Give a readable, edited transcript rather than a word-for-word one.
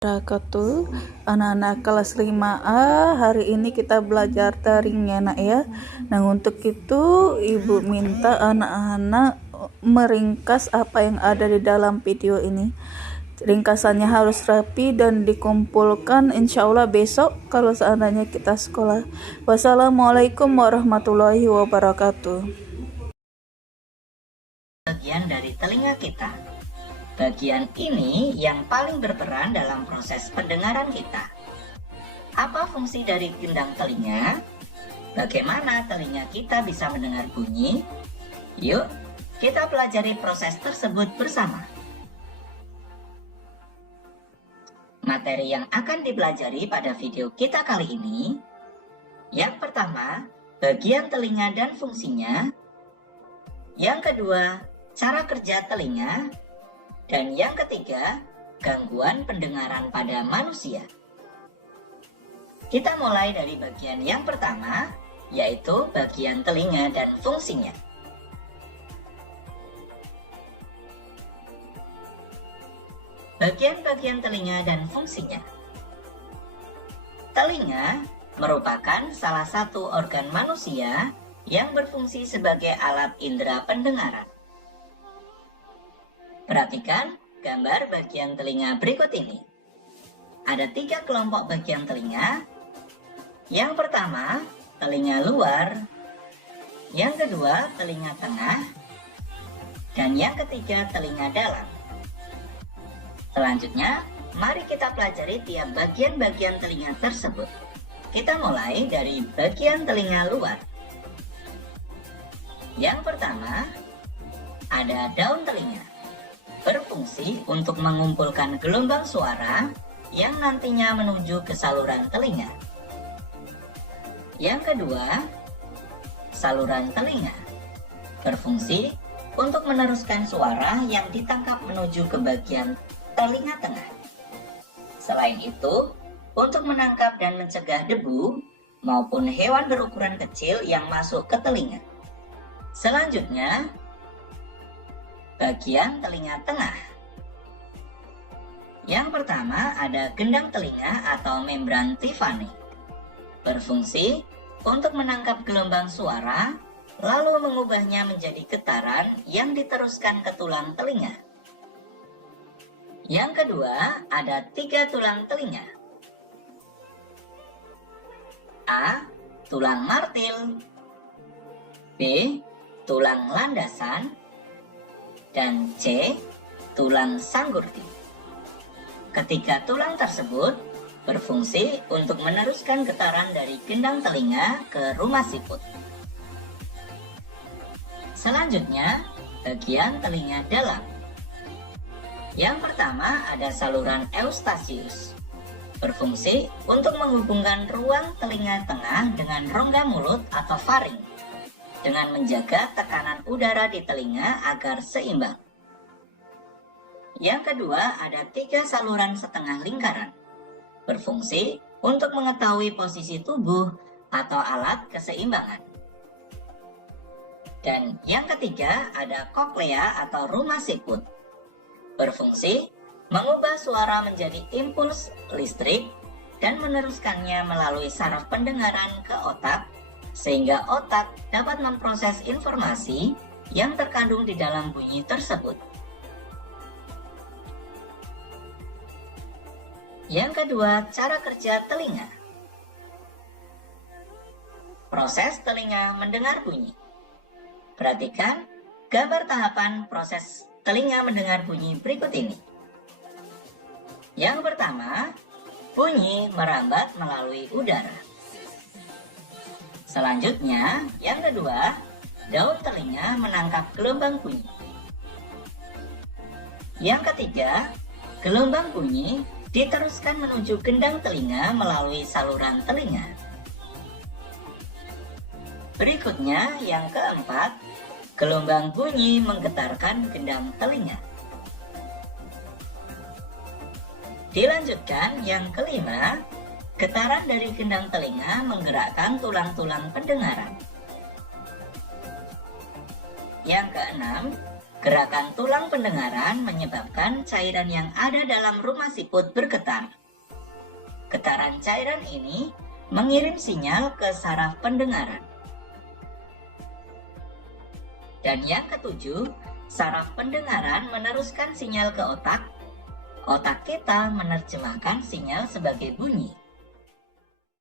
Wabarakatuh. Anak-anak kelas 5A, hari ini kita belajar daring ya nak ya. Nah untuk itu ibu minta anak-anak meringkas apa yang ada di dalam video ini. Ringkasannya harus rapi dan dikumpulkan insya Allah besok kalau seandainya kita sekolah. Wassalamualaikum warahmatullahi wabarakatuh. Bagian dari telinga kita. Bagian ini yang paling berperan dalam proses pendengaran kita. Apa fungsi dari gendang telinga? Bagaimana telinga kita bisa mendengar bunyi? Yuk, kita pelajari proses tersebut bersama. Materi yang akan dipelajari pada video kita kali ini, yang pertama, bagian telinga dan fungsinya. Yang kedua, cara kerja telinga. Dan yang ketiga, gangguan pendengaran pada manusia. Kita mulai dari bagian yang pertama, yaitu bagian telinga dan fungsinya. Bagian-bagian telinga dan fungsinya. Telinga merupakan salah satu organ manusia yang berfungsi sebagai alat indera pendengaran. Perhatikan gambar bagian telinga berikut ini. Ada 3 kelompok bagian telinga. Yang pertama, telinga luar. Yang kedua, telinga tengah. Dan yang ketiga, telinga dalam. Selanjutnya, mari kita pelajari tiap bagian-bagian telinga tersebut. Kita mulai dari bagian telinga luar. Yang pertama, ada daun telinga. Berfungsi untuk mengumpulkan gelombang suara yang nantinya menuju ke saluran telinga. Yang kedua, saluran telinga. Berfungsi untuk meneruskan suara yang ditangkap menuju ke bagian telinga tengah. Selain itu, untuk menangkap dan mencegah debu maupun hewan berukuran kecil yang masuk ke telinga. Selanjutnya, bagian telinga tengah. Yang pertama ada gendang telinga atau membran Tiffany. Berfungsi untuk menangkap gelombang suara, lalu mengubahnya menjadi getaran yang diteruskan ke tulang telinga. Yang kedua ada 3 tulang telinga. A. Tulang martil. B. Tulang landasan. Dan C. Tulang sanggurdi. Ketiga tulang tersebut berfungsi untuk meneruskan getaran dari gendang telinga ke rumah siput. Selanjutnya, bagian telinga dalam. Yang pertama ada saluran Eustachius. Berfungsi untuk menghubungkan ruang telinga tengah dengan rongga mulut atau faring, dengan menjaga tekanan udara di telinga agar seimbang. Yang kedua ada 3 saluran setengah lingkaran. Berfungsi untuk mengetahui posisi tubuh atau alat keseimbangan. Dan yang ketiga ada koklea atau rumah siput. Berfungsi mengubah suara menjadi impuls listrik dan meneruskannya melalui saraf pendengaran ke otak, sehingga otak dapat memproses informasi yang terkandung di dalam bunyi tersebut. Yang kedua, cara kerja telinga. Proses telinga mendengar bunyi. Perhatikan gambar tahapan proses telinga mendengar bunyi berikut ini. Yang pertama, bunyi merambat melalui udara. Selanjutnya, yang kedua, daun telinga menangkap gelombang bunyi. Yang ketiga, gelombang bunyi diteruskan menuju gendang telinga melalui saluran telinga. Berikutnya, yang keempat, gelombang bunyi menggetarkan gendang telinga. Dilanjutkan, yang kelima, getaran dari gendang telinga menggerakkan tulang-tulang pendengaran. Yang keenam, Gerakan tulang pendengaran menyebabkan cairan yang ada dalam rumah siput bergetar. Getaran cairan ini mengirim sinyal ke saraf pendengaran. Dan yang ketujuh, saraf pendengaran meneruskan sinyal ke otak. Otak kita menerjemahkan sinyal sebagai bunyi.